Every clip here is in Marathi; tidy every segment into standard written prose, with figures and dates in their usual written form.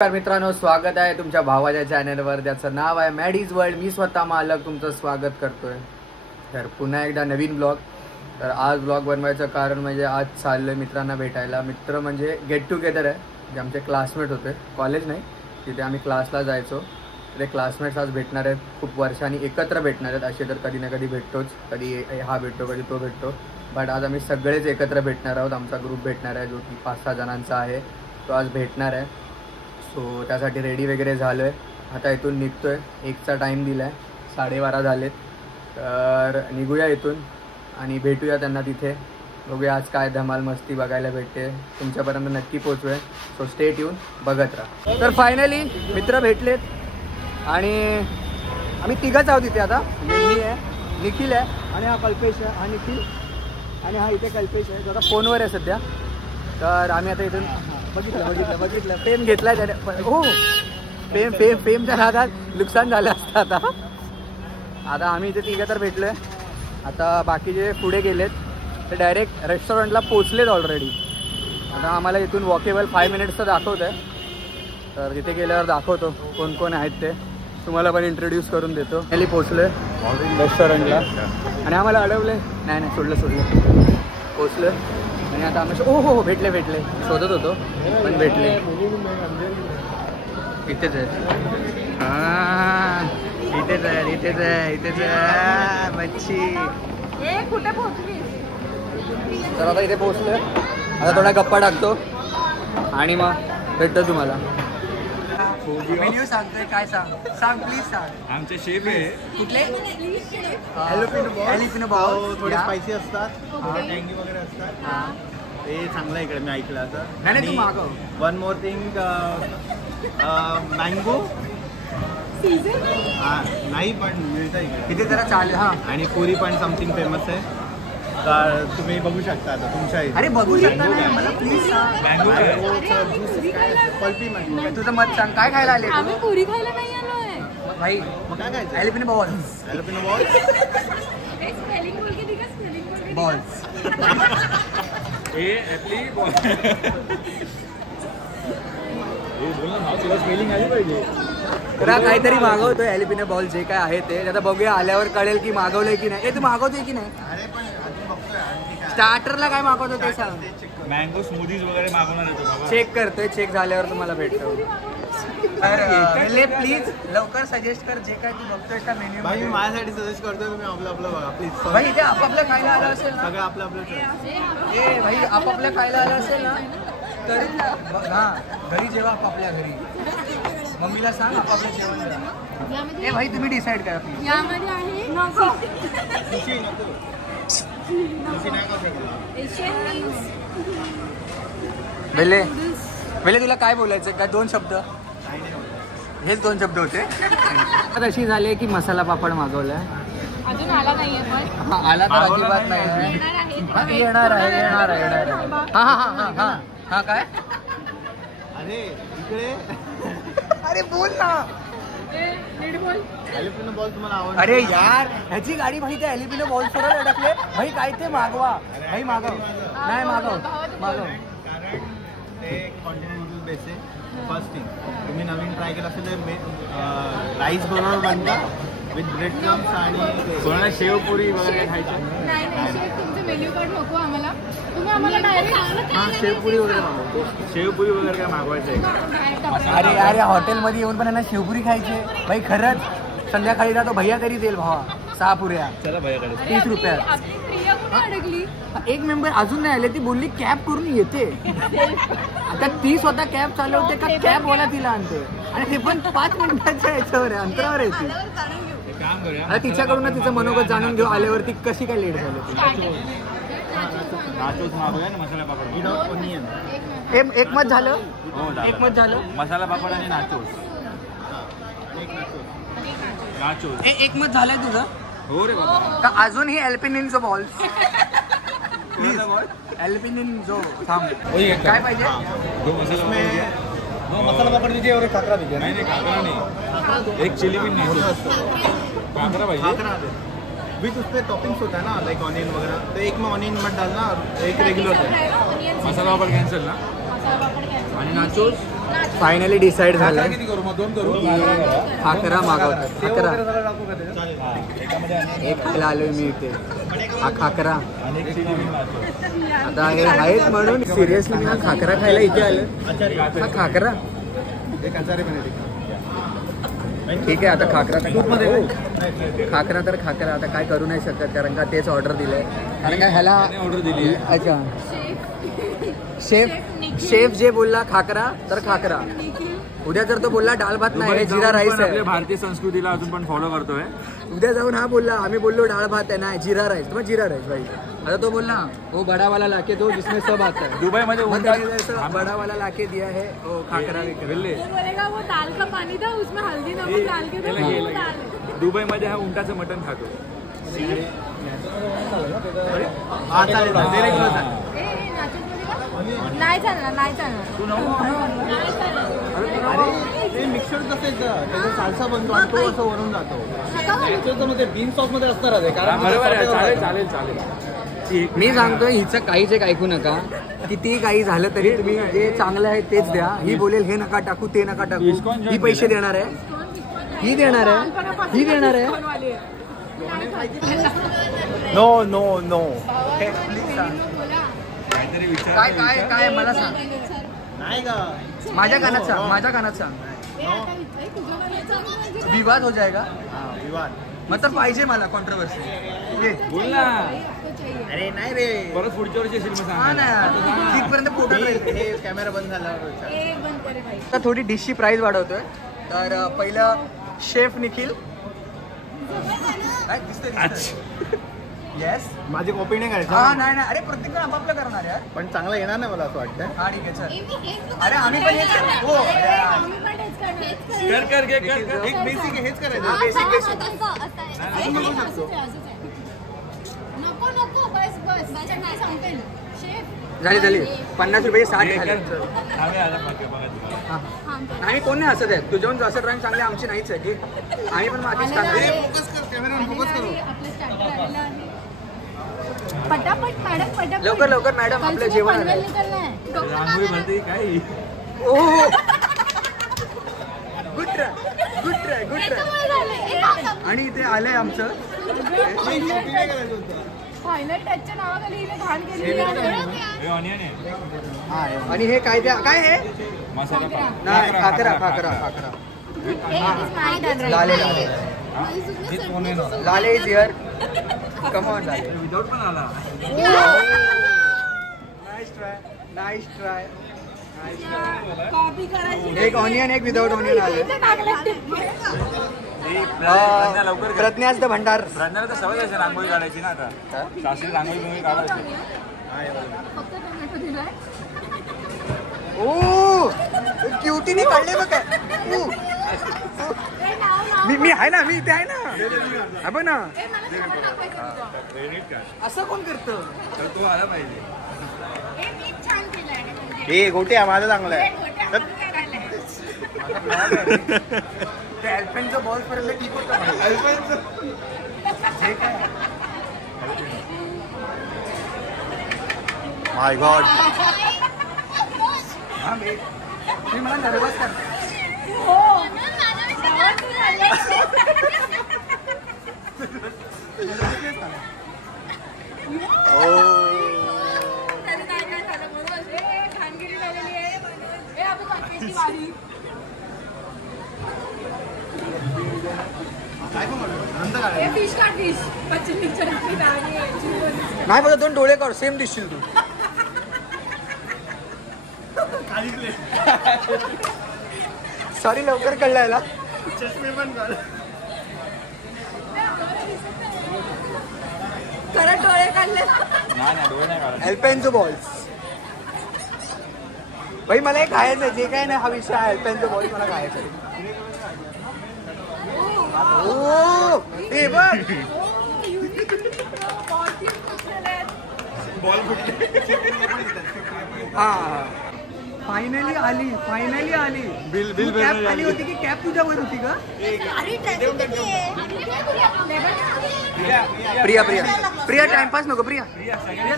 नमस्कार मित्रांनो, स्वागत आहे तुमच्या भावाच्या चॅनलवर ज्याचं नाव आहे मॅडीज वर्ल्ड. मी स्वतः मालक तुमचं स्वागत करतोय. तर पुन्हा एकदा नवीन ब्लॉग. तर आज ब्लॉग बनवायचं कारण म्हणजे आज चाललोय मित्रांना भेटायला. मित्र म्हणजे गेट टुगेदर आहे, जे आमचे क्लासमेट होते. कॉलेज नाही, तिथे आम्ही क्लासला जायचो. ते क्लासमेट्स आज भेटणार आहेत. खूप वर्षांनी एकत्र भेटणार आहेत. असे तर कधी ना कधी भेटतोच, कधी हा भेटतो कधी तो भेटतो. बट आज आम्ही सगळेच एकत्र भेटणार आहोत. आमचा ग्रुप भेटणार आहे, जो की 5-6 जणांचा आहे. तो आज भेटणार आहे. सो त्यासाठी रेडी वगैरे झालो आहे. आता इथून निघतो आहे. 1चा टाईम दिला आहे, 12:30 झालेत. तर निघूया इथून आणि भेटूया त्यांना तिथे. बघूया आज काय धमाल मस्ती बघायला भेटते. तुमच्यापर्यंत नक्की पोचूया. सो स्टे ट्यून, बघत राहा. तर फायनली मित्र भेटलेत आणि आम्ही तिघंच आहोत इथे. आता मी आहे, निखिल आहे आणि हा कल्पेश आहे. हा निखिल आणि हा इथे कल्पेश आहे, जो आता फोनवर आहे सध्या. तर आम्ही आता इथून बघितलं फेम घेतलाय त्याने. हो, फेमच्या नादात नुकसान झालं असतं. आता आम्ही इथे तिघं तर भेटलोय. आता बाकीचे पुढे गेलेत, ते डायरेक्ट रेस्टॉरंटला पोचलेत ऑलरेडी. आता आम्हाला इथून वॉकेबल 5 मिनिट्सचं दाखवत आहे. तर तिथे गेल्यावर दाखवतो कोण कोण आहेत ते. तुम्हाला पण इंट्रोड्यूस करून देतो. खाली पोचलोय रेस्टॉरंटला आणि आम्हाला अडवलं नाही, सोडलं पोचलं. आणि आता आम्ही हो भेटले शोधत होतो पण भेटले. इथेच आहे, इथेच आहे मच्छी. तर आता इथे पोहोचलोय. आता थोडा गप्पा टाकतो आणि मग भेटतो तुम्हाला. मेन्यू सांगतोय, काय सांग प्लीज सांग. आमचे शेफ आहे. कुठले? एलिपिनो बॉल. थोडे स्पायसी असतात, टँगी वगैरे असतात. ते चांगलं इकडे मी ऐकलं आता. नाही मागव. वन मोर थिंग, मँगो नाही पण मिळतं इकडे. इथे जरा चालेल. हा, आणि पुरी पण समथिंग फेमस आहे. तर तुम्ही बघू शकता आता तुमच्या इथे. अरे बघू शकता नाही, मला प्लीज सांग. Pulpy mango. तुझं मत सांग, काय खायला आले आम्ही पुरी खायला नाही आलोय भाई? मग काय खायचं? एलिपिनो बॉल. एलिपिनो बॉल. स्पेलिंग बोल के दिखा, स्पेलिंग बोल के बॉल्स. स्पेलिंग आली पाहिजे. तर काहीतरी मागवतोय एलिपिनो बॉल, जे काय आहे ते. आता बघूया आल्यावर कळेल की मागवलंय की नाही. तू मागवतोय की नाही? अरे पण अजून बघतोय आणखी काय. स्टार्टरला काय मागवतो ते सांग. मँगो स्मूदीज वगैरे मागवणार आहे बाबा. चेक करतोय, चेक झाल्यावर तुम्हाला भेटतो. प्लीज लवकर सजेस्ट कर जे काय तू बघतोय का मेन्यू. भाई मी माझ्यासाठी सजेस्ट करतोय, तुम्ही आपलं बघा प्लीज. भाई इथे आपापलं खायला आलं असेल ना, सगळं आपलं ए भाई आपापलं खायला आलं असेल ना, तर हा घरी जेवा आपापल्या घरी. मम्मीला सांग आपापलं जेवण करा. ए भाई तुम्ही डिसाईड करा प्लीज. यामध्ये आहे नको वेले तुला काय बोलायचं? काय 2 शब्द? हेच 2 शब्द होते. तर अशी झाली की मसाला पापड मागवलाय. अजून आला नाहीये पण हा, आला तर अजिबात नाही. येणार आहे. हा काय? अरे इकडे अरे बोल ना. नीट बोल. एलिपिनो बॉल तुम्हाला आवडतो? अरे यार, ह्याची गाडी भाई त्या एलिपिनो बॉल सोडत अडकले. भाई काय ते मागवा. भाई मागव. नाही मागव. कारण ते कॉन्टिनेंटल बेस आहे. फर्स्ट थिंग तुम्ही नवीन ट्राय केलं असेल तर राईस बरोबर बनता विथ ब्रेड क्रम्स आणि कोणाला शेवपुरी वगैरे खायची. नाही शेफ, तुमचं मेन्यू कार्ड नको आम्हाला. तुम्ही आम्हाला डायरेक्ट शेवपुरी वगैरे मागवतो. शेवपुरी वगैरे काय मागवायचं आहे? अरे हॉटेलमध्ये येऊन पण यांना शेवपुरी खायची. भाई खरंच संध्याकाळी जातो भैया तरी देईल भावा 6 पुऱ्या चला भैयाकडे. 30 रुपयात. प्रिया कुठे अडकली? एक मेंबर अजून नाही आले. ती बोलली कॅब करून येते. आता ती स्वतः कॅब चालवते का कॅबवाला तिला आणते? आणि ते पण 5 मिनिटाच्या याच्यावर आहे, अंतरावर आहे ती. काम करूया. आता तिच्याकडून तिचं मनोगत जाणून घेऊ आल्यावरती कशी काय लेट झाली. नाचोस मागूया ना, मसाला पापड. ओनियन. एक मत झालं. हो एक मत झालं. मसाला पापड आणि नाचोस. एक मत झालंय तुझं? हो रे बाबा. का अजूनही एल्पिनिनचो बॉल्स प्लीज. एल्पिनिनचो थांब. काय पाहिजे? दो मसाला पापड. मसाला पापड दीजिए और खाकरा दीजिए. नाही खाकरा नाही, एक चिली भी नहीं. खाकरा पाहिजे. विथ उस पर टॉपिंग्स होता है ना, लाइक ऑनियन वगैरह. तो एक में ऑनियन मत डालना और एक रेगुलर. मसाला पापड कॅन्सल ना. मसाला पापड घ्यायचा. आणि नाचोस फायनली डिसाईड झालं किती करू मग 2 करू खाकरा मागवतात खाकरा एकामध्ये आणि एक आलोय मी इथे हा खाकरा आणि एक चिली विंग मागतो. आता हे आहेत म्हणून सिरियसली मी हा खाकरा खायला इथे आलो हा खाकरा एक आचारी पण आहे ठीक आहे आता खाकरा खाकरा तर खाकरा आता काय करू नाही शकत कारण का तेच ऑर्डर दिलंय कारण का ह्याला ऑर्डर दिली अच्छा शेफ जे बोलला खाकरा तर खाकरा उद्या जर तो बोलला डाळ भात नाही जिरा राईस आपल्या आहे भारतीय संस्कृतीला अजून पण फॉलो करतोय. उद्या जाऊन हा बोलला आम्ही बोललो डाळ भात आहे नाही जिरा राईस मग जिरा राईस भाई आता तो बोलला वो बड़ा वाला लाके दो जिसमें सब आता है दुबई मध्ये मग त्याने जैसा बड़ा वाला लाके दिया है वो खाकरा वेल्ले वो बोलेगा वो दाल का पानी था उसमें हल्दी नमक डाल के दो वो दाल है. दुबई मध्ये हा उंटाचं मटण खातो. हा चालेल ते रेग्युलर चालेल. ए, ए, नाचून बोलेगा? नाही चालणार नाही चालणार नाही चालणार. अरे ते मिक्सर कसं येतं त्याचा सालसा बनतो आणि तो असं वरून जातो ऍक्च्युअली मध्ये बीन सॉस मध्ये असणार आहे कारण बरोबर आहे. चालेल चालेल चालेल. मी सांगतोय हिचं काहीच एक ऐकू नका किती काही झालं तरी तुम्ही जे चांगलं आहे तेच द्या ही बोलेल हे नका टाकू ते नका टाकू ही पैसे देणार आहे ही देणार आहे ही देणार आहे नो नो नो काहीतरी विचार काय काय काय मला सांग नाही का माझ्या कानात सांग माझ्या कानात सांग विवाद हो जाएगा विवाद मतलब पाहिजे मला कॉन्ट्रोवर्सी बोल ना. अरे नाही रे परत पुढच्या वर्षी असेल मग हा सांग. ना तिथपर्यंत पोटात राहील हे कॅमेरा बंद झाला ए, बंद करे भाई. आता थोडी डिशची प्राइस वाढवतोय तर पहिलं शेफ निखिल काय दिसतंय येस माझी कॉपी नाही हा करायची नाही नाही अरे प्रत्येक जण आपापलं करणार यार पण चांगलं येणार नाही मला असं वाटतं हा ठीक आहे चल ए, मी हेच अरे आम्ही पण हेच करतो. हो ए, आम्ही पण हेच करणार. कर कर कर कर. एक बेसिक हेच करायचं हा, basic, हा, basic. असं, असं आहे. असंच आहे, असंच आहे. नको नको बस बस चटणी सांगते ना शेफ झाली 50 रुपये 60 झाले आम्ही आला बघा. हा. आम्ही कोण नाही हसत आहे तुझ्याहून असं ड्रॉइंग चांगले आमची नाहीच आहे की आम्ही पण मातीच खाणार फोकस कर कॅमेरा फोकस करू आपलं स्टार्टर आलेलं आहे पटापट मॅडम पटापट लवकर लवकर मॅडम आपलं जेवण आलंय. रांगोळी भरते काय oh good try good try good try आणि इथे आलंय आमचं फायनल टचच्या नावाखाली हिने घाण केलेली आहे. हे ऑनियन आहे. आणि हे काय द्या काय हे मसाला पाव. नाही खाकरा खाकरा खाकरा लाले लाले लाले इज हिअर कम ऑन लाले विदाउट पण आला. Nice try nice try copy करायची एक ऑनियन एक विदाउट ऑनियन आले प्रज्ञा लवकर कर. प्रज्ञाच द भंडार प्रज्ञाला तर सवय असेल रांगोळी काढायची ना आता. शास्त्री रांगोळी बिंगोळी काढायची. फक्त टोमॅटो दिलाय ओ क्युटीने काढले बघ काय मी आहे ना मी इथे आहे ना हा बघ ना असं कोण करतं तर तो आला पाहिजे. हे गोटे माझं चांगलं आहे ते अल्पेनचं बॉल पर्यंत ठीक होतं माय गॉड हा मी मला नर्वस करतो फिश का फिश नाही बघा दोन डोळे कर सेम दिसशील तू सॉरी लवकर कळलायला चष्मे पण झालं खरं डोळे काढले नाही डोळे नाही काढायचे. एल्पेनचं बॉल्स भाई मला हे खायचं आहे जे काय नाही हा विषय आहे एल्पेनचं बॉल्स मला खायचं आहे ओ हे बघ बॉल फुटले. हा फायनली आली बिल कॅप आली होती की कॅप तुझ्यावर होती का? प्रिया टाइमपास नको प्रिया.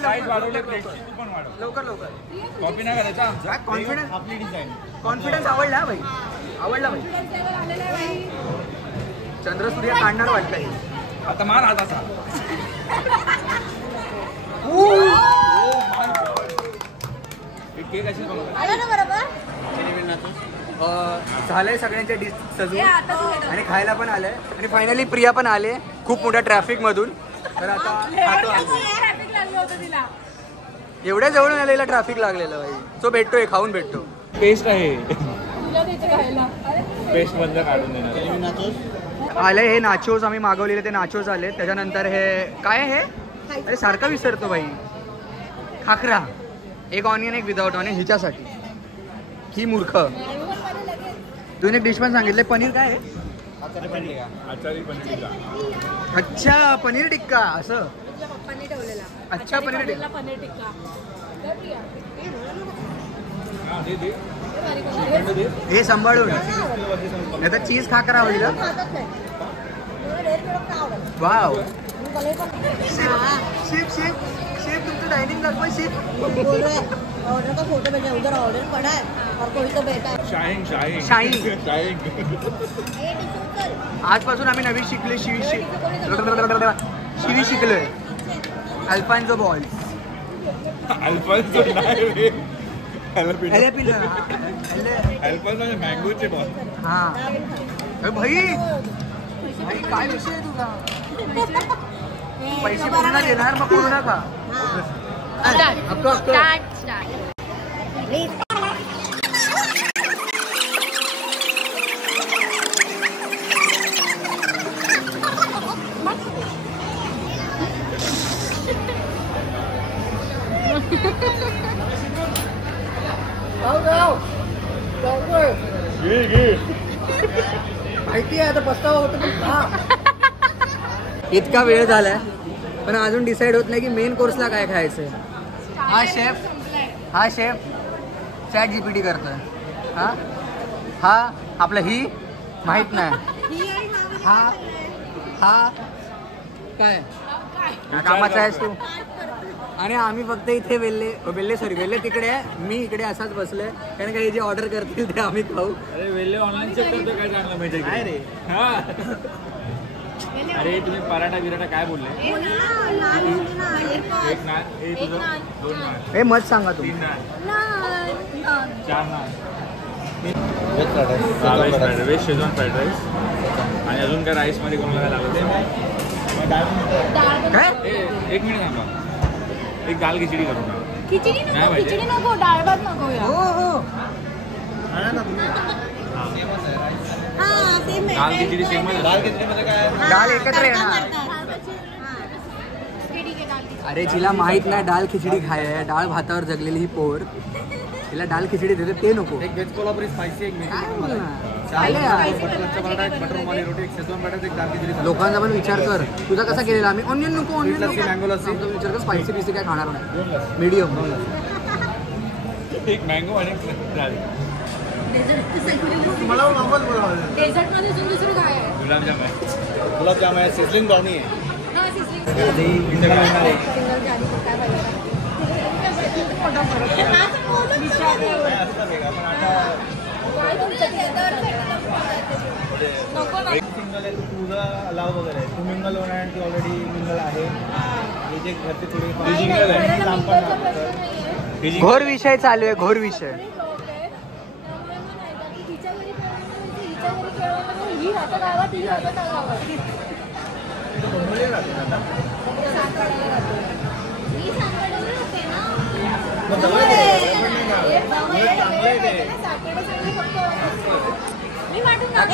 साईज वाढवले प्लेटची, तू पण वाढव. लवकर कॉपी नाही करायचा. कॉन्फिडन्स आपली डिझाईन कॉन्फिडन्स आवडला भाई, आवडला भाई. चंद्रसूर्य काढणार वाटतंय. आता मार हात असा. केक अशी झालंय सगळ्यांच्या डिश सजवून आणि खायला पण आलंय आणि फायनली प्रिया पण आले खूप मोठ्या ट्रॅफिक मधून. तर आता खातो आम्ही. एवढ्या जवळून आलेला ट्रॅफिक लागलेलं भाई. सो भेटतोय, खाऊन भेटतो. पेस्ट आहे. पेस्ट बंद काढून देणार. आले हे नाचोस आम्ही मागवलेले, ते नाचोस आले. त्याच्यानंतर हे काय हे, अरे सारखा विसरतो भाई. खाकरा, एक ऑनियन एक विदाउट ऑनियन हिच्यासाठी. ही मूर्ख. तुम्ही एक डिश पण सांगितले. पनीर काय आहे? आचारी पनीर टिक्का. अच्छा पनीर टिक्का असं. अच्छा पनीर टिक्का. हा, दे. हे सांभाळून नाही तर चीज खाकरा होईल. वाव. शेफ तुमचं डायनिंग दाखवा शेफ. ऑर्डर का फोटो भेजा, उधर ऑर्डर पड़ा है और कोई तो बैठा है. शाहीन. आजपासून आम्ही नवीन शिकले शिवी शिकलोय. Alfonso balls. अल्फान्सो नाही रे. Alfonso मँगोचे ball. हा भाई काय विषय आहे तुझा? पैसे पूर्ण देणार मग पूर्ण खा. माहिती आहे आता पस्तावा होतो. इतका वेळ झालाय पण अजून डिसाईड होत नाही की मेन कोर्सला काय खायचंय. हा शेफ चॅट जीपीटी करतोय. हा आपलं ही माहित नाही. हा काय कामाचा आहेस तू. आणि आम्ही फक्त इथे वेल्ले तिकडे आहे, मी इकडे असाच बसलोय कारण काही जे ऑर्डर करतील ते आम्ही खाऊ. अरे वेल्ले ऑनलाईन चेक करतो काय चांगलं माहिती काय रे? हा. अरे तुम्ही पराठा बिराठा काय बोलले? एक नान. तुझं 2 नान. हे मत सांगा तुम्ही. 3 naan. 4 naan. Veg schezwan fried rice. आणि अजून काय राईस मध्ये कोणाला काय लागलं? काय एक मिनिट थांबा. एक दाल खिचडी करू ना. खिचडी नको, खिचडी नको, डाळ भात नको. हो दाल खिचडी सेम आहे. दाल खिचडीमध्ये काय आहे? डाळ एकत्र येणार. अरे जिला माहित नाही डाळ खिचडी खाय, डाळ भातावर जगलेली ही पोर, तिला डाळ खिचडी देते ते नको. एक व्हेज कोल्हापुरी स्पायसी, एक बटर रुमाली रोटी, एक शेजवान बटाटा, एक दाल खिचडी. लोकांचा पण विचार कर. तुझा कसा केलेला आम्ही ऑनियन नको लस्सी, मँगो लस्सी. आमचा विचार कर स्पायसी पिसी काय खाणार नाही. मीडियम. एक मँगो आणि दाल. मला नॉर्मल बोलावं. डेझर्ट मध्ये अजून दुसरं काय आहे? गुलाबजाम आहे. गुलाबजाम आहे, सिझलिंग ब्राउनी आहे. हा, सिझलिंग. सिंगल आहे, तुझा अलाव वगैरे आहे. तू मिंगल होणार आणि ती ऑलरेडी मिंगल आहे. हे जे घरचे थोडी जिंगल आहे. लांब पण राहतात. घोर विषय चालू आहे. घोर विषय.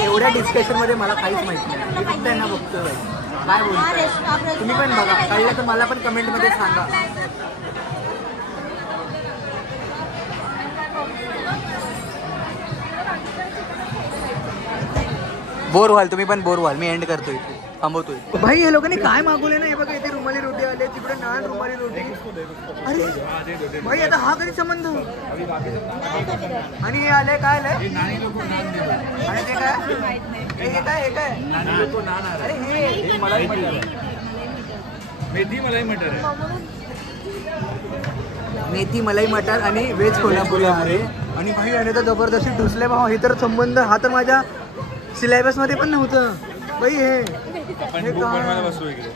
एवढ्या डिस्कशन मध्ये मला काहीच माहिती नाही. मी फक्त त्यांना बघतोय काय बोलतोय. तुम्ही पण बघा, कळलं तर मला पण कमेंट मध्ये सांगा. बोर व्हाल तुम्ही पण, बोर व्हाल. मी एंड करतोय, थांबवतोय. भाई हे लोकांनी काय मागवले ना, हे बघा इथे रुमाली रोटी आली. आले तिकडे नान रुमाली रोटी. अरे भाई आता हा कधी संबंध. आणि हे आले काय आले नानी लोक नान दे. आणि ते काय हे काय नानी लोक नान आ. अरे हे मलाई मटर आहे. मेथी मलाई मटर आहे. मेथी मलाई मटर आणि व्हेज कोल्हापुरी आहे. आणि भाई याने तर जबरदस्ती ढुसले भाऊ. हे तर संबंध हा तर माझ्या सिलेबस मध्ये पण नव्हतं भाई. हे आपण बुक बनवायला बसलो इकडे.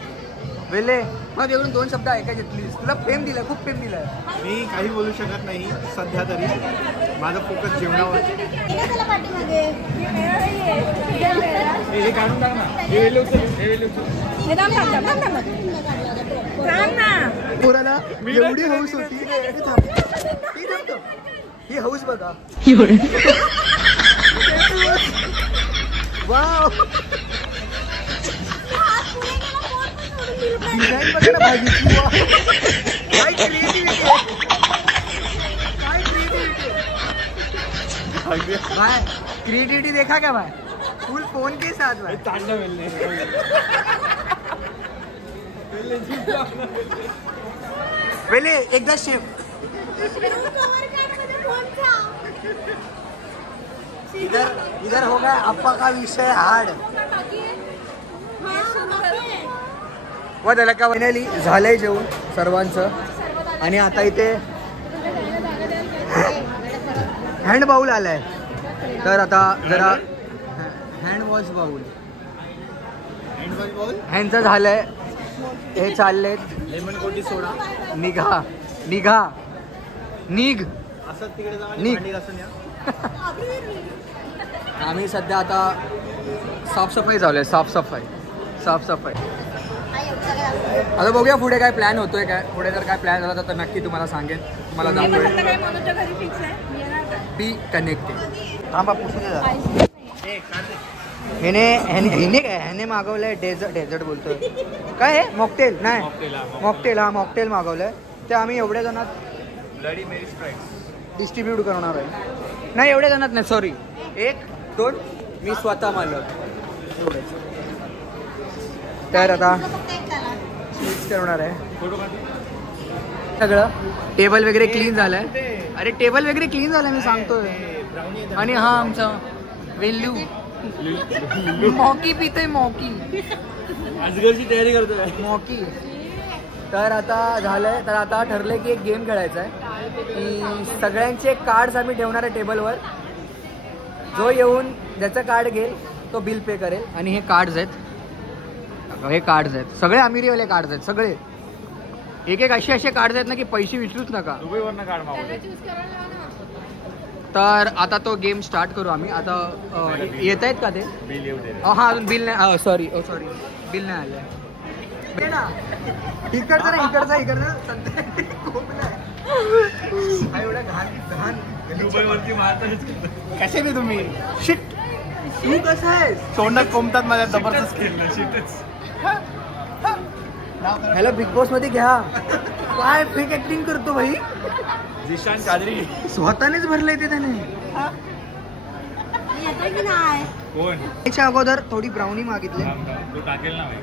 वेले मग एवढून 2 शब्द ऐकायचे प्लीज. तुला फेम दिलाय, खूप फेम दिलाय. मी काही बोलू शकत नाही सध्या तरी. माझा फोकस जेवणावर. हे काढून टाक ना. हे वेले उचल. हे वेले उचल. पोराला एवढी हौस होती. हे थांबतो. ही हौस बघा. वाव डिझाईन बघा ना भाजीची. वाव. काय क्रिएटिव्हिटी आहे. काय क्रिएटिव्हिटी भाई. क्रिएटिविटी देखा क्या भाई. फुल फोन के साथ भाई. तांडव वेलणे. वेले एकदा शेफ इधर हो गया अप्पा का विषय हार्ड. व त्याला का फायनली झालंय जेवण सर्वांचं. आणि आता इथे हँड बाउल आलाय. तर आता जरा हँड वॉश बाउल ह्यांचं झालंय. हे चाललेत. लेमन कोटी सोडा. निघा निघ. असं तिकडे जाऊन निघ. भांडी घासून या. आम्ही सध्या आता साफसफाई चालू आहे. साफसफाई. आता बघूया पुढे काय प्लॅन होतोय. काय पुढे जर काय प्लॅन झाला तर नक्की तुम्हाला सांगेन. तुम्हाला दाखवेन. Be connected. हा बापू ह्याने मागवलंय डेझर्ट बोलतोय. काय आहे मॉकटेल. नाही मॉकटेल. हा मॉकटेल मागवलंय. ते आम्ही एवढ्या जणात ब्लडी मेरी स्ट्राइक्स डिस्ट्रीब्यूट करणार आहे. नाही एवढ्या जणात नाही, सॉरी 1 2 मी स्वतः मालक एवढेच. तर आता मिक्स करणार आहे फोटो काढ. सगळं. टेबल वगैरे क्लीन झालंय. अरे टेबल वगैरे क्लीन झालंय मी सांगतोय. आणि हा आमचा वेल्लू मॉकी पितोय. मॉकी अजगरची तयारी करतोय. मॉकी. तर आता झालंय. तर आता ठरलंय की एक गेम खेळायचा आहे की सगळ्यांचे कार्ड्स आम्ही ठेवणार आहे टेबलवर. जो येऊन ज्याचं कार्ड घेईल तो बिल पे करेल. आणि हे कार्ड्स आहेत. हे कार्ड्स आहेत सगळे अमिरीवाले कार्ड्स आहेत सगळे. एक असे कार्ड्स आहेत ना की पैसे विचारूच नका. दुबईवरनं कार्ड मागवले. तर आता तो गेम स्टार्ट करू आम्ही. आता येत आहेत का ते. बिल येऊ दे. हा अजून बिल नाही. सॉरी बिल नाही आलंय. इकडचा ना इकडचा एवढा घाण. दुबईवरती मारताच. कसे मी तुम्ही शिट. तू कसा आहेस. तोंडात कोंबतात माझ्या जबरदस्त खेळलं शिटच. ह्याला बिग बॉस मध्ये घ्या. काय फेक ऍक्टिंग करतो भाई. जिशान कादरी. स्वतःनेच भरलंय ते त्याने. कोण. त्याच्या अगोदर थोडी ब्राउनी मागितली. तू टाकेल ना भाई.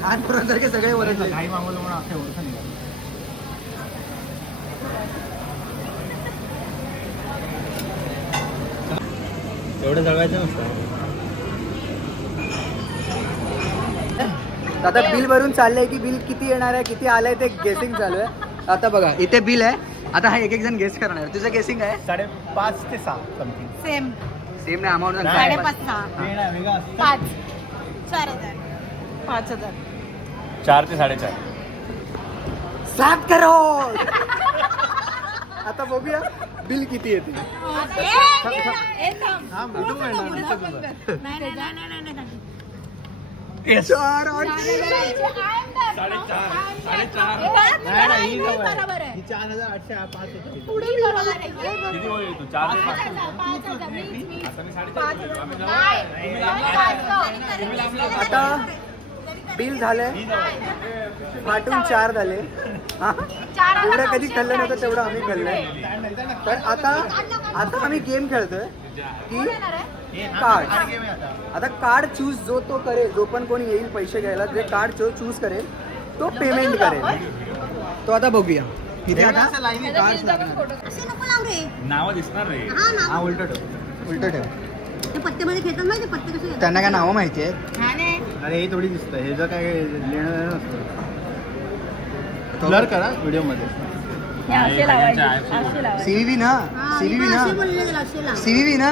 लहानपुरांसारखे सगळे वरच काही मागवलं म्हणून अख्या ओळखा निघाला. एवढं जळवायचं नसतं. आता बिल भरून चाललंय की बिल किती येणार आहे किती आलंय ते गेसिंग चालू आहे. आता बघा इथे बिल आहे. आता हा एक जण गेस करणार. तुझं गेसिंग आहे 5.5 ते 6 समथिंग. सेम सेम नाही अमाऊंट. 5.5 वेगळा असतं. 5 4,000 5,000 4 ते 4.5. 7 करोड. आता बघूया बिल किती येते. हा मोठं मिळणार. चार आठ. ही 4,805 होती. किती वय येतो. 4 ते 5. आता मी 4.5. आता बिल झालंय. फाटून 4 झाले. हा एवढं कधी खाल्लं नव्हतं तेवढं आम्ही खाल्लंय. तर आता आम्ही गेम खेळतोय की कार्ड. आता कार्ड चूज जो तो करेल, जो पण कोणी येईल पैसे घ्यायला, जे कार्ड जो चूज करेल तो पेमेंट करेल. तो आता बघूया किती आता असे नको लावू रे. नाव दिसणार रे. हा ना. हा उलट ठेव. उलट ठेव. ते पत्त्यामध्ये खेळतात माहिती पत्ते कसे घेतात? त्यांना काय नावं माहिती आहेत? हा ने. अरे हे थोडी दिसतं, हे जर काय लेणं नसतं. ब्लर करा व्हिडिओ मध्ये. सीव्हीव्ही ना, हा, सीव्हीव्ही मी पण ना, असे बोलले त्याला, असे लाव. सीव्हीव्ही ना.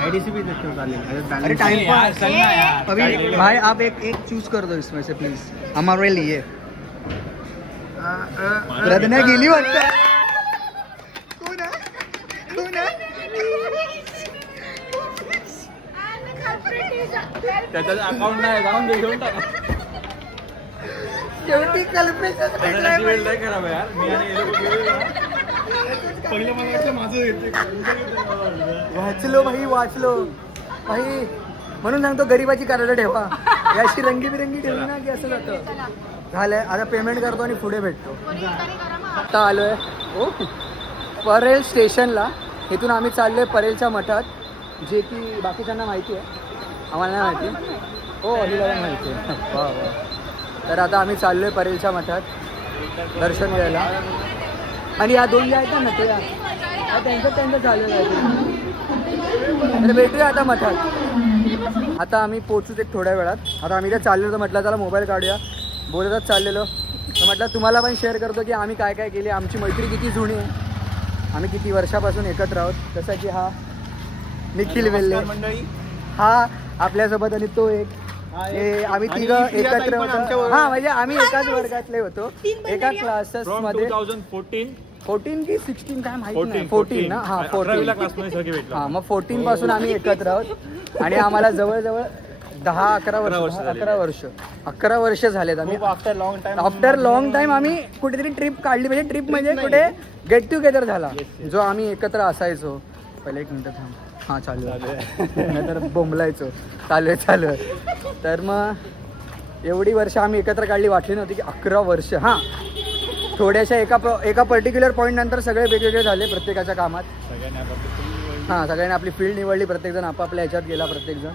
आयडीसीबी देखील चालेल. अरे टाइम यार, चल ना यार. अभी भाई आप एक चूज कर दो इसमें से प्लीज हमारे लिए. प्रज्ञा गेली वाटतं. कोण आहे? कोण आहे? त्याच्यात अकाउंट नाही, जाऊन दे, घेऊन टाका. शेवटी कल्पेशच भेटलाय. त्याची वेळ नाही खराब आहे यार. मी आणि हे लोकं गेलेलो ना. पहिलं मला वाटलं माझं येते. वाचलो भाई, वाचलो भाई. म्हणून सांगतो गरीबाची कार्ड ठेवा, याशी रंगीबिरंगी ठेवली ना की असं जातं. झालंय आता पेमेंट करतो आणि पुढे भेटतो. आता आलोय परेल स्टेशनला. इथून आम्ही चाललोय परेलच्या मठात, जे की बाकीच्यांना माहिती आहे, आम्हाला नाही माहिती. हो अहिल्याला माहिती आहे. वा वा. तर आता आम्ही चाललोय परेलच्या मठात दर्शन घ्यायला. आणि या दोन ज्या आहेत ना ते त्यांचं चाललेलं आहे. तर भेटूया आता मठात. आता आम्ही पोचूच एक थोड्या वेळात. आता आम्ही काय चाललेलो, तर म्हटलं चला मोबाईल काढूया. बोलतच चाललेलो तर म्हटलं तुम्हाला पण शेअर करतो की आम्ही काय काय केले. आमची मैत्री किती जुनी आहे, आम्ही किती वर्षापासून एकत्र आहोत. जसं की हा निखिल वेल्ले मंडळी. हा आपल्यासोबत, आणि तो एक हे आम्ही तिघं एकत्र होतो. हा म्हणजे आम्ही एकाच वर्गातले होतो, एका क्लासेस From मध्ये. 2014 14 की 16 काय माहिती नाही. 14 ना. हा 14 14. क्लासमध्ये सगळे भेटलो. हा मग 14 पासून आम्ही एकत्र आहोत. आणि आम्हाला जवळजवळ 10-11 वर्ष 11 वर्ष झालेत आम्ही. आफ्टर लॉंग टाइम आम्ही कुठेतरी ट्रिप काढली. म्हणजे ट्रिप म्हणजे कुठे गेट टुगेदर झाला, जो आम्ही एकत्र असायचो. पहिले एक मिनिट थांब. हा चालू नाहीतर बोंबलायचो. चालू आहे. तर मग एवढी वर्ष आम्ही एकत्र काढली, वाटली नव्हती की 11 वर्ष. हां थोड्याशा एका पर्टिक्युलर पॉईंट नंतर सगळे वेगवेगळे झाले प्रत्येकाच्या कामात. हां सगळ्यांनी आपली फील्ड निवडली, प्रत्येकजण आपापल्या ह्याच्यात गेला प्रत्येकजण.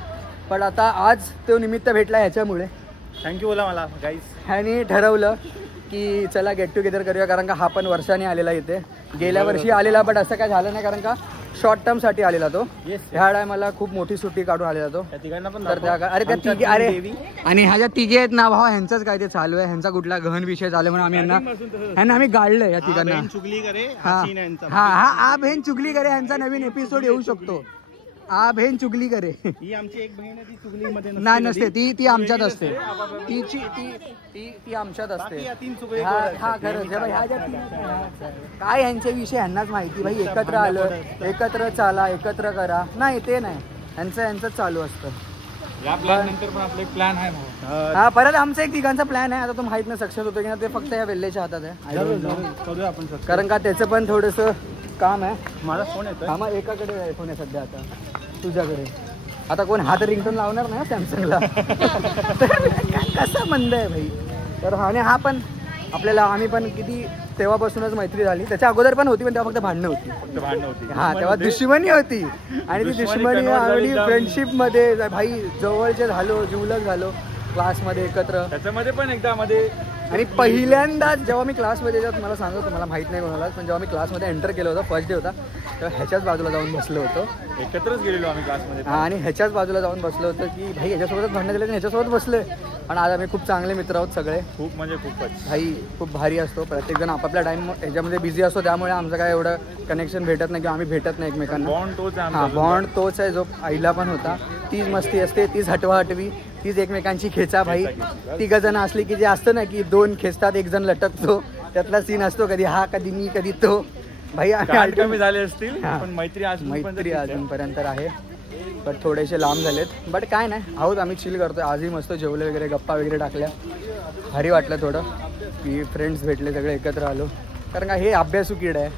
पण आता आज तो निमित्त भेटला ह्याच्यामुळे. थँक्यू बोला मला गाईस. ह्यानी ठरवलं की चला गेट टुगेदर करूया, कारण का हा पण वर्षाने आलेला इथे. गेल्या वर्षी आलेला, बट असं काय झालं नाही, कारण का शॉर्ट टर्मसाठी आलेला तो. ह्या टायमाला खूप मोठी सुट्टी काढून आलेला तो. तिघांना पण तर त्या अरे त्या तिघे, अरे आणि ह्या ज्या तिघे आहेत ना भाऊ, ह्यांचंच काय ते चालू आहे. ह्यांचा कुठला गहन विषय चालू म्हणून आम्ही ह्यांना आम्ही गाडलंय या तिघांना. चुगली करे. हा हा बहीण चुगली करे ह्यांचा नवीन एपिसोड येऊ शकतो. आ बहीण चुगली करे. ही आमची एक बहीण आहे, ती चुगलीमध्ये नाही नसते, ती आमच्यात असते. ती आमच्यात असते. हा खरंच. ह्या ज्या काय ह्यांचे विषय ह्यांनाच माहिती भाई. एकत्र आलं, एकत्र चाला, एकत्र करा. नाही ते नाही, ह्यांचं चालू असतं. या प्लॅन नंतर पण आपला एक प्लॅन आहे भाऊ. हा परत आमचा एक तिघांचा प्लॅन आहे. आता तो माहित नाही सक्सेस होतो की ना, ते फक्त या वेल्लेच्या हातात आहे. आपण कारण का त्याचं पण थोडंसं काम आहे. मला फोन येतो. हा मग एकाकडे आयफोन आहे सध्या, आता तुझ्याकडे. आता कोण हात रिंगटोन लावणार नाही सॅमसंगला. कसा मंद आहे भाई. तर हा, आणि हा पण आपल्याला, आम्ही पण किती तेव्हापासूनच मैत्री झाली. त्याच्या अगोदर पण होती, पण तेव्हा फक्त भांडणं होती. हा तेव्हा दुश्मनी होती. आणि ती दुश्मनी आणि फ्रेंडशिप मध्ये भाई जवळचे झालो, जिवलग झालो क्लासमध्ये एकत्र. त्याच्यामध्ये पण एकदा मध्ये. आणि पहिल्यांदाच जेव्हा मी क्लासमध्ये येतात, मला सांगतो मला माहित नाही कोणाला, पण जेव्हा मी क्लासमध्ये एंटर केलं होतं, फर्स्ट डे होता, तेव्हा ह्याच्याच बाजूला जाऊन बसलो होतो. एकत्रच गेलेलो आम्ही क्लासमध्ये. हा आणि ह्याच्याच बाजूला जाऊन बसलो होतं की भाई ह्याच्यासोबतच भांडण झाले, ह्याच्यासोबत बसले. पण आज आम्ही खूप चांगले मित्र आहोत सगळे. खूप म्हणजे खूपच भाई खूप भारी असतो. प्रत्येकजण आपापल्या टाइम ह्याच्यामध्ये बिझी असतो, त्यामुळे आमचं काय एवढं कनेक्शन भेटत नाही किंवा आम्ही भेटत नाही एकमेकांना. बॉन्ड तोच आहे. हा बॉन्ड तोच आहे जो आईला पण होता. तीच मस्ती असते, तीच हटवाहटवी, तीच एकमेकांची खेचा भाई. तिघ जण असली की जे असतं ना की दोन खेचतात, एक जण लटकतो, त्यातला सीन असतो. कधी हा, कधी मी, कधी तो. भाई कमी झाले असतील, पण मैत्री अजूनपर्यंत आहे. बट थोडेसे लांब झालेत, बट काय नाही आहोत, आम्ही चिल करतोय. आजही मस्त जेवले वगैरे, गप्पा वगैरे टाकल्या. भारी वाटलं थोडं की फ्रेंड्स भेटले, सगळे एकत्र आलो. कारण का हे अभ्यासू किड आहे,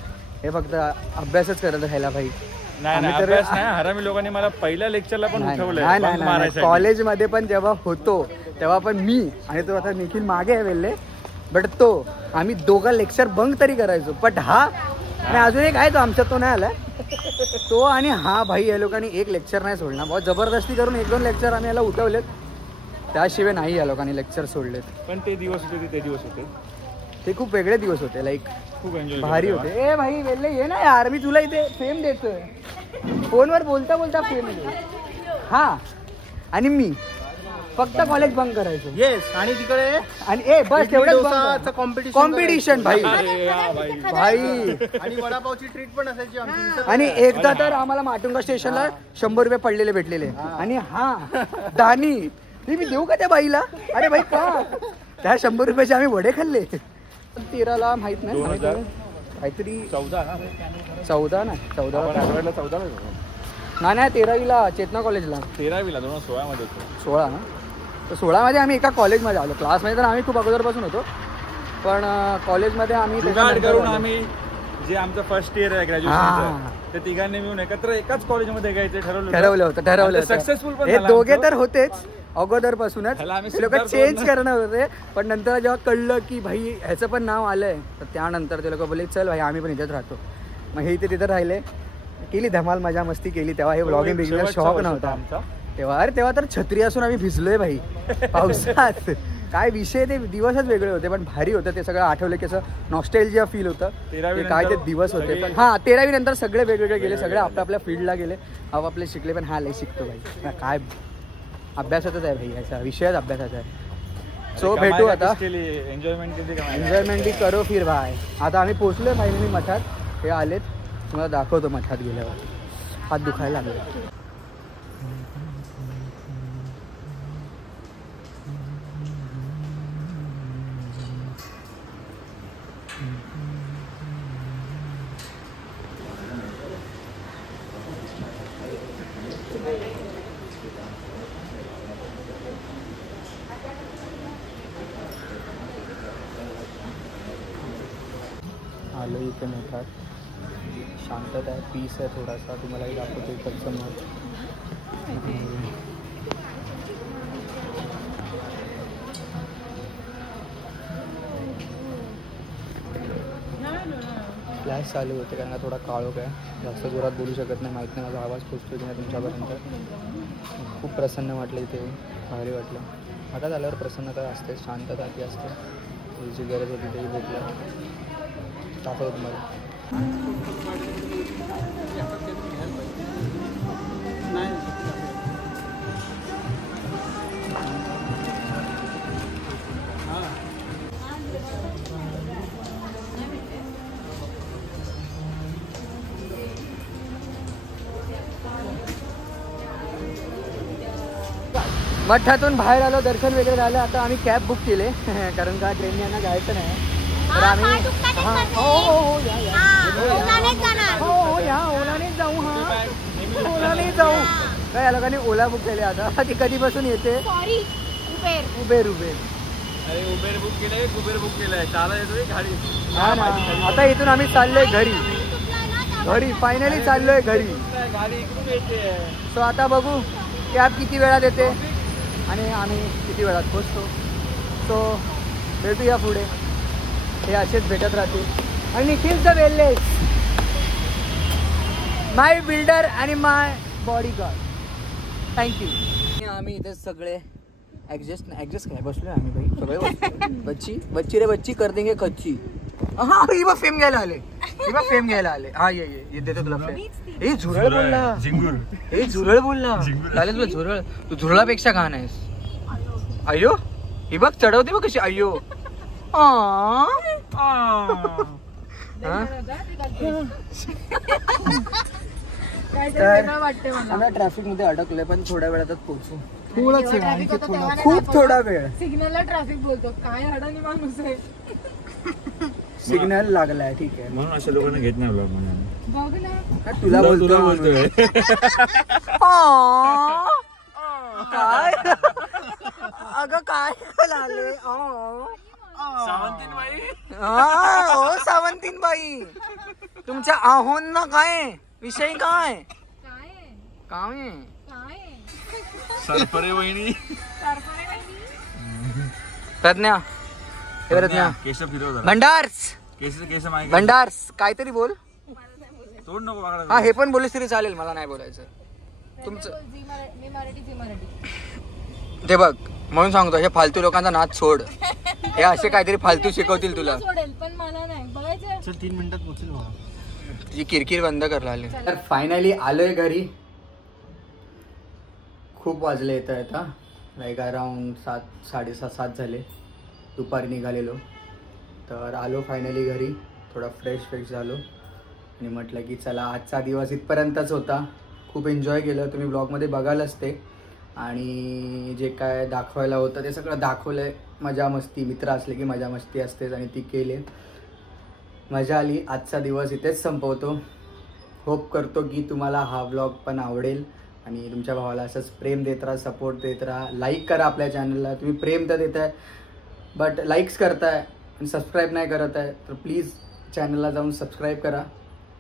हे फक्त अभ्यासच करत राहायला भाई. हरामी लोकांनी मला पहिल्या लेक्चरला पण उठवलंय. कॉलेजमध्ये पण जेव्हा होतो तेव्हा पण मी आणि तो आता निखिल मागे आहे वेल्ले, बट तो आम्ही दोघं लेक्चर बंक तरी करायचो. बट हा आणि अजून एक आहे तो आमच्यात, तो नाही आलाय तो. आणि हा भाई या लोकांनी एक लेक्चर नाही सोडणार बहुत जबरदस्ती करून 1-2 लेक्चर आम्ही याला उठवलेत, त्याशिवाय नाही या लोकांनी लेक्चर सोडलेत. पण ते दिवस होते ते दिवस होते, ते खूप वेगळे दिवस होते, लाईक खूप एन्जॉय भारी होते. ए भाई वेल्ले ये ना यार, मी तुला इथे फेम देतोय, फोनवर बोलता बोलता फेम दे. हा आणि मी फक्त कॉलेज बंक करायचो. येस. आणि तिकडे आणि ए बस तेवढंच कॉम्पिटिशन भाई भाई. आणि वडापावची ट्रीट पण असायची आमची. आणि एकदा तर आम्हाला माटुंगा स्टेशनला 100 रुपये पडलेले भेटलेले. आणि हा दानी मी देऊ का त्या बाईला? अरे भाई का त्या 100 रुपयाचे आम्ही वडे खाल्ले. 13ला माहित नाही काहीतरी 14 ना 14 ना 14 नाही 13वीला चेतना कॉलेजला. 13वीला 2016 मध्ये होतो. 16 ना. तर 16 मध्ये आम्ही एका कॉलेजमध्ये आलो. क्लासमध्ये तर आम्ही खूप अगोदरपासून होतो, पण कॉलेजमध्ये आम्ही करून आम्ही जे आमचं फर्स्ट इयर आहे ग्रॅज्युएशनचं, ते तिघांनी मिळून एकत्र एकाच कॉलेजमध्ये घ्यायचं ठरवलं होतं. सक्सेसफुल पण हे दोघे तर होतेच अगोदरपासूनच, ह्याला आम्ही लोक चेंज करणार होते. पण नंतर जेव्हा कळलं की भाई ह्याचं पण नाव आलंय, तर त्यानंतर ते लोक बोलले चल भाई आम्ही पण इथेच राहतो. मग हे इथे तिथं राहिले, केली धमाल मजा मस्ती केली. तेव्हा हे ब्लॉगिंग बिगिंगचा शॉक नव्हता आमचा तेव्हा. अरे तेव्हा तर छत्री असून आम्ही भिजलोय भाई पावसात. काय विषय, ते दिवसच वेगळे होते पण भारी होतं. ते सगळं आठवलं की असं नॉस्टॅल्जिया फील होतं. काय ते दिवस होते. पण हा 13वी नंतर सगळे वेगवेगळे गेले, सगळे आपल्या फील्डला गेले, आपापले शिकले. पण हा लय शिकतो भाई, काय अभ्यासातच आहे भाई, याचा विषयच अभ्यासाचा आहे. सो भेटू आता. एन्जॉयमेंट करो फिर भाई. आता आम्ही पोहोचलोय फायनली मठात. हे आलेत, तुम्हाला दाखवतो मठात गेल्यावर. हात दुखायला लागले. आलो इथे मोठात, शांतता आहे, पीस आहे थोडासा. तुम्हालाही दाखवतो इकडचं मठ. फ्लॅश चालू होते कारण का थोडा काळोख आहे, जास्त जोरात बोलू शकत नाही. माहीत नाही माझा आवाज पोचतो की नाही तुमच्यापर्यंत. खूप प्रसन्न वाटलं इथे, भारी वाटलं. आता झाल्यावर प्रसन्नता असते, शांतता ती असते. जी गरज होती तेही भेटलं. दाखवतो तुम्हाला. मठातून बाहेर आलो, दर्शन वगैरे झालं. आता आम्ही कॅब बुक केले कारण का ट्रेनने यांना जायचं नाही. तर आम्ही ओलानेच जाऊ. ओलानेच जाऊ काय, या लोकांनी ओला बुक केले. आता ती कधीपासून येते. उबेर अरे उबेर बुक केलंय, कुबेर बुक केलंय, चालत येतोय गाडी. हा ना. आता इथून आम्ही चाललोय घरी फायनली चाललोय घरी. गाडी इकडून येते. सो आता बघू कॅब किती वेळात येते आणि आम्ही किती वेळात पोचतो. सो भेटूया पुढे. हे असेच भेटत राहतील. आणि निखिलचं वेल्लेस, माय बिल्डर आणि माय बॉडीगार्ड. थँक्यू. आम्ही इथे सगळे ॲडजस्ट काय बसलोय आम्ही भाई सगळे बच्ची रे बच्ची कर देंगे कच्ची. हा ही बघ फेम घ्यायला आले. हा ये देतो तुला फेम. हे झुरळ बोलला, हे झुरळ बोलला. चालेल तुला झुरळ, तू झुरळापेक्षा घाण आहेस. अय्यो ही बघ चढवते बघ कशी. अय्यो ट्रॅफिक मध्ये अडकलोय पण थोड्या वेळातच पोहोचू. खूप थोडा वेळ. सिग्नलला ट्रॅफिक बोलतो, काय अडाणी माणूस आहे. सिग्नल लागलाय ठीक आहे म्हणून अशा लोकांना घेत नाही ब्लॉग म्हणून. बघ ना तुला बोलतोय काय अगं काय लागले. सावंतीनबाई तुमच्या आहोन ना काय विषय काय काय सरपरे वहिनी प्रज्ञा केशव फिरवतात. भंडार्स केस भंडार्स काहीतरी बोल. तोड नको वाकडा हा हे पण बोललीस तरी चालेल, मला नाही बोलायचं. तुमचं मी मराठी ते बघ म्हणून सांगतो, हे फालतू लोकांचा नाद सोड. हे असे काहीतरी फालतू शिकवतील तुला. सोडेल पण मला नाही बघायचं. चल 3 मिनिटात पोहोचेल बाबा. तुझी किरकिर बंद करला आली. तर फायनली आलोय घरी. खूप वाजले येता येता, लाईक अराउंड 7, 7:30, 7 झाले. दुपारी निघालेलो, तर आलो फायनली घरी. थोडा फ्रेश झालो आणि म्हटलं की चला आजचा दिवस इथपर्यंतच होता. खूप एन्जॉय केलं, तुम्ही ब्लॉगमध्ये बघालच ते. आणि जे काय दाखवायला होतं ते सगळं दाखवलं आहे. मजा मस्ती, मित्र असले की मजा मस्ती असतेच आणि ती केली. मजा आली. आजचा दिवस इथेच संपवतो. होप करतो की तुम्हाला हा व्लॉग पण आवडेल आणि तुमच्या भावाला असंच प्रेम देत राहा, सपोर्ट देत राहा. लाईक करा आपल्या चॅनलला. तुम्ही प्रेम तर देत आहे बट लाईक्स करताय आणि सबस्क्राईब नाही करत आहे, तर प्लीज चॅनलला जाऊन सबस्क्राईब करा.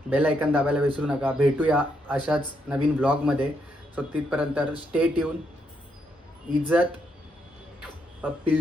बेल आयकन दाबायला विसरू नका. भेटूया अशाच नवीन ब्लॉगमध्ये. सो तिथपर्यंत स्टे ट्यून. इज्जत पप्पी.